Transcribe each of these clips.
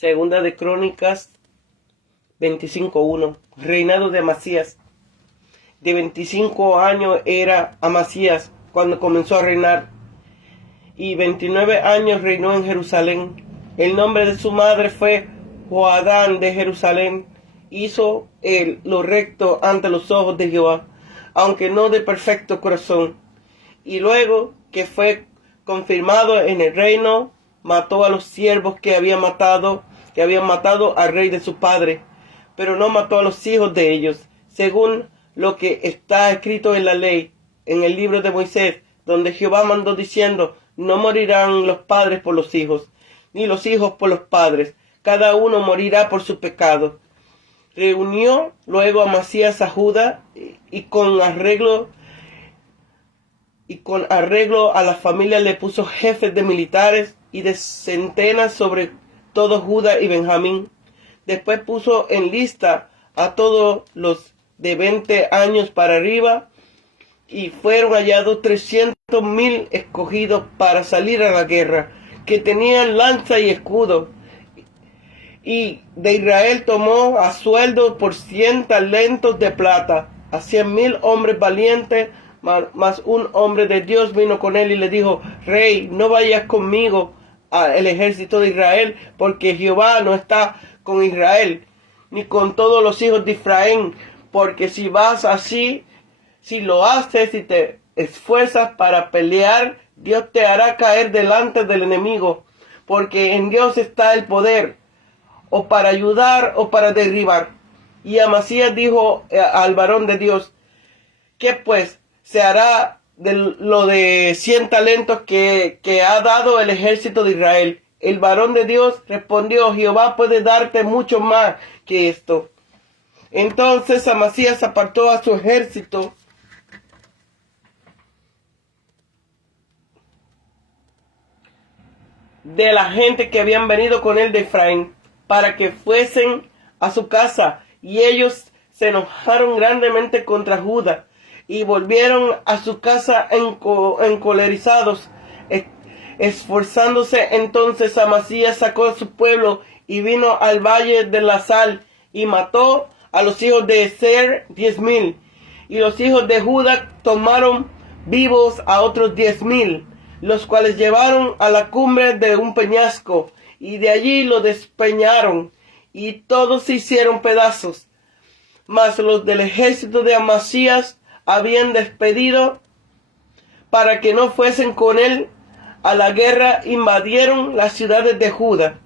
Segunda de Crónicas 25:1. Reinado de Amasías. De 25 años era Amasías cuando comenzó a reinar, y 29 años reinó en Jerusalén. El nombre de su madre fue Joadán de Jerusalén. Hizo él lo recto ante los ojos de Jehová, aunque no de perfecto corazón. Y luego que fue confirmado en el reino, mató a los siervos que habían matado al rey de su padre, pero no mató a los hijos de ellos, según lo que está escrito en la ley, en el libro de Moisés, donde Jehová mandó diciendo: no morirán los padres por los hijos, ni los hijos por los padres, cada uno morirá por su pecado. Reunió luego Amasías a Judá, y con arreglo a la familia le puso jefes de militares y de centenas sobre todo Judá y Benjamín. Después puso en lista a todos los de 20 años para arriba, y fueron hallados 300,000 escogidos para salir a la guerra, que tenían lanza y escudo. Y de Israel tomó a sueldo por 100 talentos de plata a 100,000 hombres valientes. Mas un hombre de Dios vino con él y le dijo: Rey, no vayas conmigo al ejército de Israel, porque Jehová no está con Israel, ni con todos los hijos de Efraín, porque si vas así, si lo haces y te esfuerzas para pelear, Dios te hará caer delante del enemigo, porque en Dios está el poder, o para ayudar o para derribar. Y Amasías dijo al varón de Dios: ¿qué pues se hará de lo de 100 talentos que ha dado el ejército de Israel? El varón de Dios respondió: Jehová puede darte mucho más que esto. Entonces Amasías apartó a su ejército de la gente que habían venido con él de Efraín, para que fuesen a su casa, y ellos se enojaron grandemente contra Judá, y volvieron a su casa encolerizados. Esforzándose entonces Amasías sacó a su pueblo y vino al valle de la sal, y mató a los hijos de Ezer 10,000, y los hijos de Judá tomaron vivos a otros 10,000, los cuales llevaron a la cumbre de un peñasco, y de allí lo despeñaron, y todos se hicieron pedazos. Mas los del ejército de Amasías habían despedido para que no fuesen con él a la guerra, invadieron las ciudades de Judá,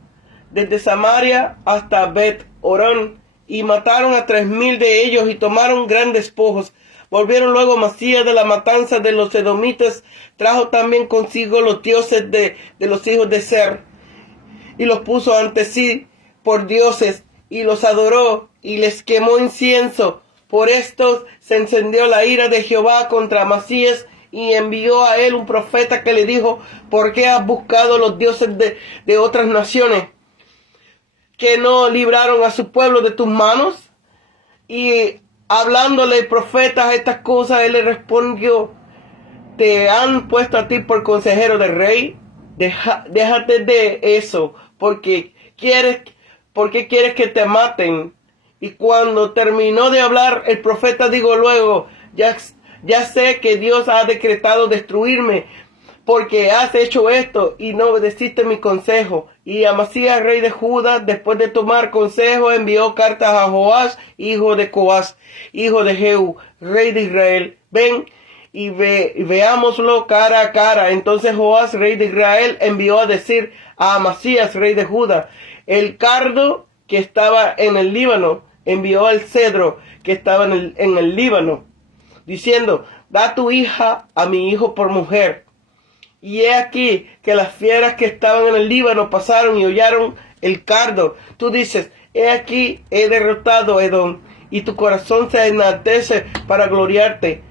desde Samaria hasta Bet-Orón, y mataron a 3,000 de ellos y tomaron grandes despojos. Volvieron luego Amasías de la matanza de los edomitas, trajo también consigo los dioses de los hijos de Ser, y los puso ante sí por dioses, y los adoró, y les quemó incienso. Por esto se encendió la ira de Jehová contra Amasías, y envió a él un profeta que le dijo: ¿por qué has buscado los dioses de otras naciones, que no libraron a su pueblo de tus manos? Y hablándole el profeta estas cosas, él le respondió: ¿te han puesto a ti por consejero del rey? Déjate de eso, porque quieres que te maten. Y cuando terminó de hablar el profeta, dijo luego: ya sé que Dios ha decretado destruirme, porque has hecho esto y no obedeciste mi consejo. Y Amasías, rey de Judá, después de tomar consejo, envió cartas a Joás, hijo de Coás, hijo de Jehú, rey de Israel: ven y veámoslo cara a cara. Entonces Joás, rey de Israel, envió a decir a Amasías, rey de Judá: el cardo que estaba en el Líbano envió al cedro que estaba en el Líbano, diciendo: da tu hija a mi hijo por mujer. Y he aquí que las fieras que estaban en el Líbano pasaron y hollaron el cardo. Tú dices: he aquí, he derrotado a Edom, y tu corazón se enaltece para gloriarte.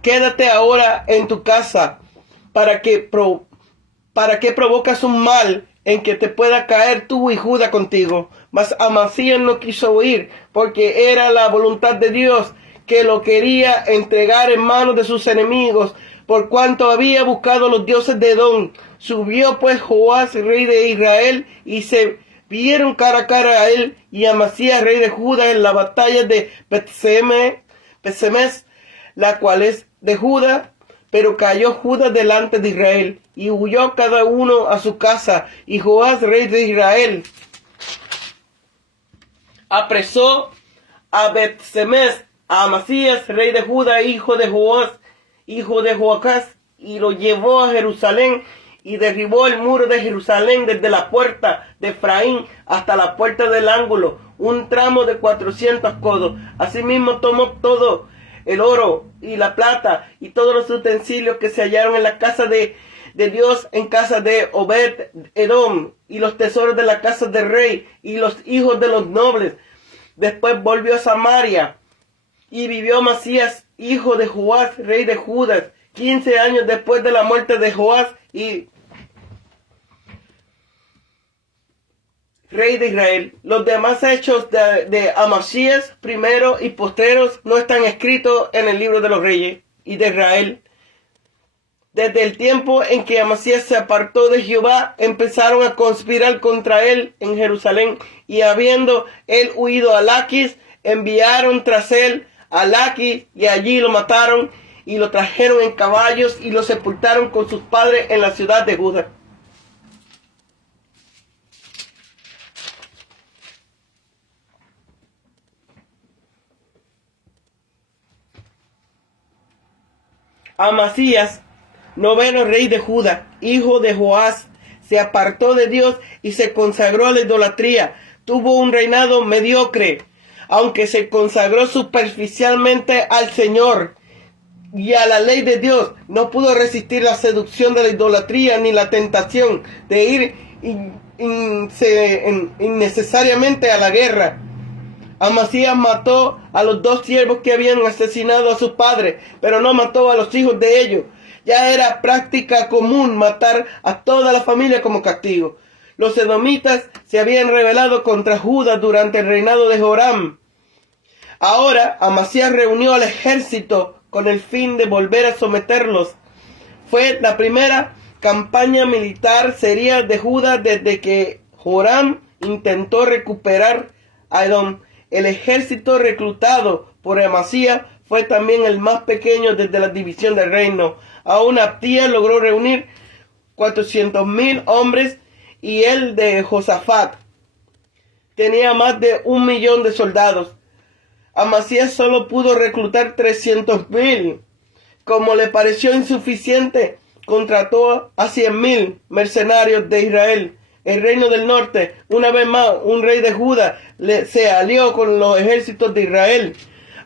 Quédate ahora en tu casa, para que provocas un mal en que te pueda caer tú y Judá contigo. Mas Amasías no quiso oír, porque era la voluntad de Dios, que lo quería entregar en manos de sus enemigos, por cuanto había buscado los dioses de Edom. Subió pues Joás, rey de Israel, y se vieron cara a cara a él y a Amasías, rey de Judá, en la batalla de Bet-Semes, la cual es de Judá, pero cayó Judá delante de Israel, y huyó cada uno a su casa, y Joás, rey de Israel, apresó a Bet-Semes, a Amasías, rey de Judá, hijo de Joás, hijo de Joacás, y lo llevó a Jerusalén, y derribó el muro de Jerusalén desde la puerta de Efraín hasta la puerta del ángulo, un tramo de 400 codos. Asimismo tomó todo el oro y la plata y todos los utensilios que se hallaron en la casa de Dios, en casa de Obed-Edom, y los tesoros de la casa del rey y los hijos de los nobles. Después volvió a Samaria y vivió Amasías, hijo de Joás, rey de Judá, 15 años después de la muerte de Joás y rey de Israel. Los demás hechos de Amasías, primero y postreros, no están escritos en el libro de los reyes y de Israel. Desde el tiempo en que Amasías se apartó de Jehová, empezaron a conspirar contra él en Jerusalén, y habiendo él huido a Laquis, enviaron tras él a Laquis, y allí lo mataron, y lo trajeron en caballos, y lo sepultaron con sus padres en la ciudad de Judá. Amasías, noveno rey de Judá, hijo de Joás, se apartó de Dios y se consagró a la idolatría. Tuvo un reinado mediocre, aunque se consagró superficialmente al Señor y a la ley de Dios. No pudo resistir la seducción de la idolatría ni la tentación de ir innecesariamente a la guerra. Amasías mató a los 2 siervos que habían asesinado a sus padres, pero no mató a los hijos de ellos. Ya era práctica común matar a toda la familia como castigo. Los edomitas se habían rebelado contra Judá durante el reinado de Joram. Ahora Amasías reunió al ejército con el fin de volver a someterlos. Fue la primera campaña militar seria de Judá desde que Joram intentó recuperar a Edom. El ejército reclutado por Amasías fue también el más pequeño desde la división del reino. Aún Abdías logró reunir 400,000 hombres, y el de Josafat tenía más de 1,000,000 de soldados. Amasías solo pudo reclutar 300,000. Como le pareció insuficiente, contrató a 100,000 mercenarios de Israel. El reino del norte, una vez más, un rey de Judá, se alió con los ejércitos de Israel,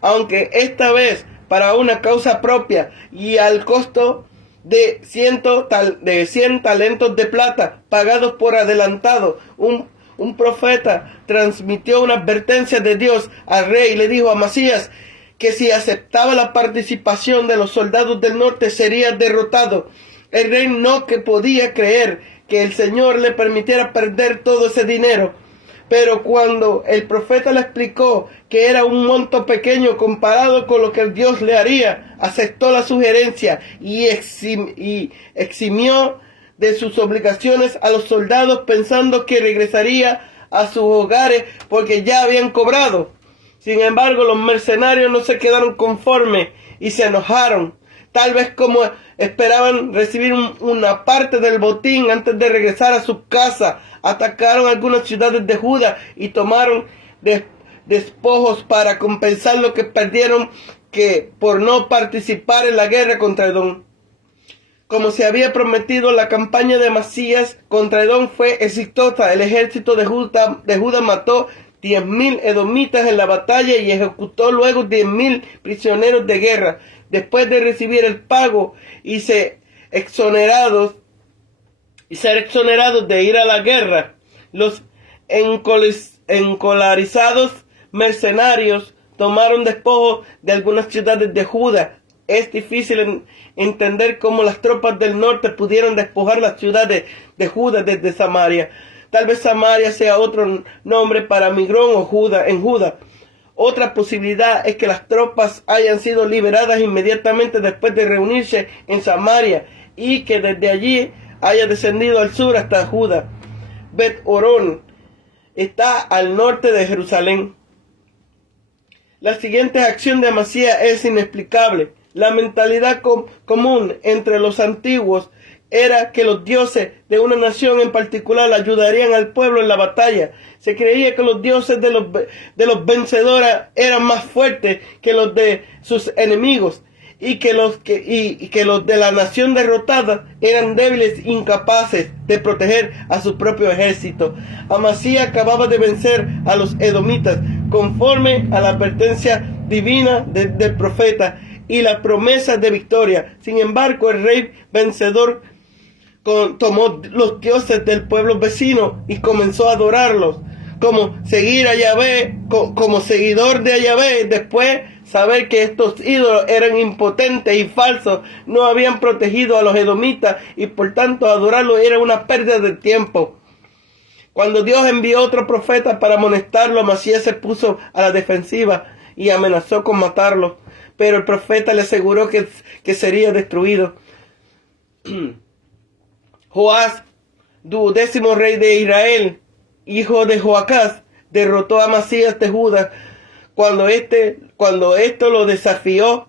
aunque esta vez para una causa propia y al costo de 100 talentos de plata pagados por adelantado. Un profeta transmitió una advertencia de Dios al rey y le dijo a Amasías que si aceptaba la participación de los soldados del norte sería derrotado. El rey no que podía creer que el Señor le permitiera perder todo ese dinero. Pero cuando el profeta le explicó que era un monto pequeño comparado con lo que el Dios le haría, aceptó la sugerencia y eximió de sus obligaciones a los soldados, pensando que regresaría a sus hogares porque ya habían cobrado. Sin embargo, los mercenarios no se quedaron conformes y se enojaron. Tal vez como esperaban recibir una parte del botín antes de regresar a su casa, atacaron algunas ciudades de Judá y tomaron despojos para compensar lo que perdieron por no participar en la guerra contra Edom. Como se había prometido, la campaña de Amasías contra Edom fue exitosa. El ejército de Judá mató 10,000 edomitas en la batalla y ejecutó luego 10,000 prisioneros de guerra. Después de recibir el pago y ser exonerados de ir a la guerra, los encolarizados mercenarios tomaron despojo de algunas ciudades de Judá. Es difícil entender cómo las tropas del norte pudieron despojar las ciudades de Judá desde Samaria. Tal vez Samaria sea otro nombre para Migrón o Judá en Judá. Otra posibilidad es que las tropas hayan sido liberadas inmediatamente después de reunirse en Samaria y que desde allí haya descendido al sur hasta Judá. Bet-Orón está al norte de Jerusalén. La siguiente acción de Amasías es inexplicable. La mentalidad común entre los antiguos era que los dioses de una nación en particular ayudarían al pueblo en la batalla. Se creía que los dioses de los vencedores eran más fuertes que los de sus enemigos y que los de la nación derrotada eran débiles, incapaces de proteger a su propio ejército. Amasías acababa de vencer a los edomitas conforme a la advertencia divina del profeta y la promesa de victoria. Sin embargo, el rey vencedor tomó los dioses del pueblo vecino y comenzó a adorarlos, como seguidor de Yahvé. Después saber que estos ídolos eran impotentes y falsos, no habían protegido a los edomitas y por tanto adorarlos era una pérdida de tiempo. Cuando Dios envió otro profeta para amonestarlo, Amasías se puso a la defensiva y amenazó con matarlo, pero el profeta le aseguró que sería destruido. Joás, 12º rey de Israel, hijo de Joacás, derrotó a Amasías de Judá cuando esto lo desafió.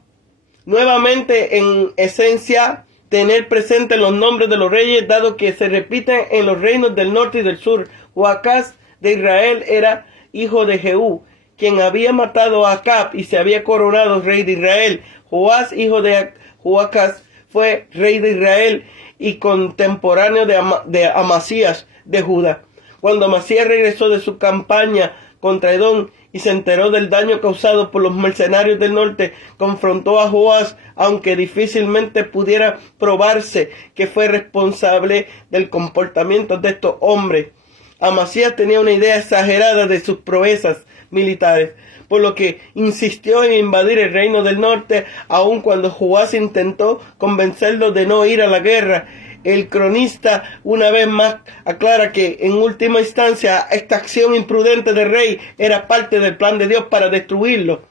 Nuevamente, en esencia, tener presente los nombres de los reyes, dado que se repiten en los reinos del norte y del sur. Joacás de Israel era hijo de Jehú, quien había matado a Acab y se había coronado rey de Israel. Joás, hijo de Joacás, fue rey de Israel y contemporáneo de Amasías de Judá. Cuando Amasías regresó de su campaña contra Edom y se enteró del daño causado por los mercenarios del norte, confrontó a Joás, aunque difícilmente pudiera probarse que fue responsable del comportamiento de estos hombres. Amasías tenía una idea exagerada de sus proezas militares, por lo que insistió en invadir el reino del norte, aun cuando Joás intentó convencerlo de no ir a la guerra. El cronista una vez más aclara que en última instancia esta acción imprudente del rey era parte del plan de Dios para destruirlo.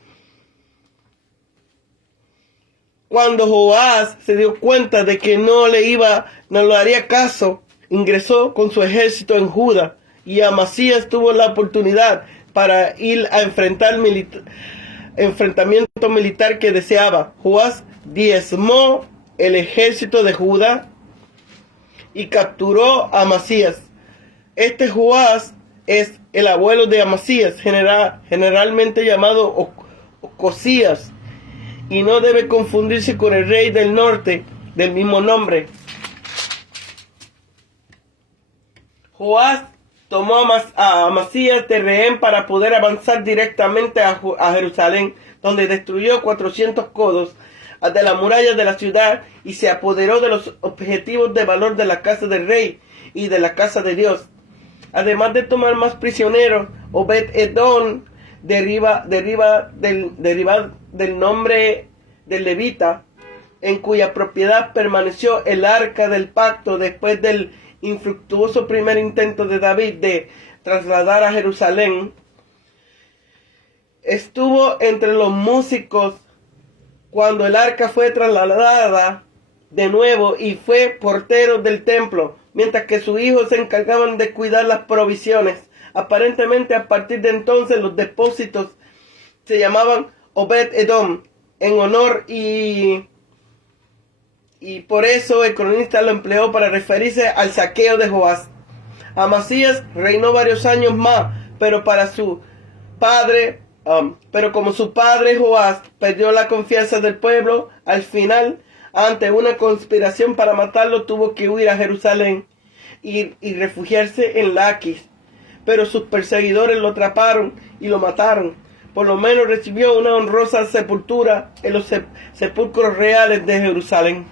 Cuando Joás se dio cuenta de que no le haría caso, ingresó con su ejército en Judá y Amasías tuvo la oportunidad para ir a enfrentamiento militar que deseaba. Joás diezmó el ejército de Judá y capturó a Amasías. Este Joás es el abuelo de Amasías, generalmente llamado Ocosías, y no debe confundirse con el rey del norte del mismo nombre. Joás tomó a Amasías de rehén para poder avanzar directamente a Jerusalén, donde destruyó 400 codos de la muralla de la ciudad y se apoderó de los objetivos de valor de la casa del rey y de la casa de Dios. Además de tomar más prisioneros, Obed-Edom deriva del nombre del levita, en cuya propiedad permaneció el arca del pacto después del infructuoso primer intento de David de trasladar a Jerusalén. Estuvo entre los músicos cuando el arca fue trasladada de nuevo y fue portero del templo, mientras que sus hijos se encargaban de cuidar las provisiones. Aparentemente, a partir de entonces los depósitos se llamaban Obed-Edom en honor y por eso el cronista lo empleó para referirse al saqueo de Joás. Amasías reinó varios años más, pero como su padre Joás perdió la confianza del pueblo, al final, ante una conspiración para matarlo, tuvo que huir a Jerusalén y refugiarse en Laquis. Pero sus perseguidores lo atraparon y lo mataron. Por lo menos recibió una honrosa sepultura en los sepulcros reales de Jerusalén.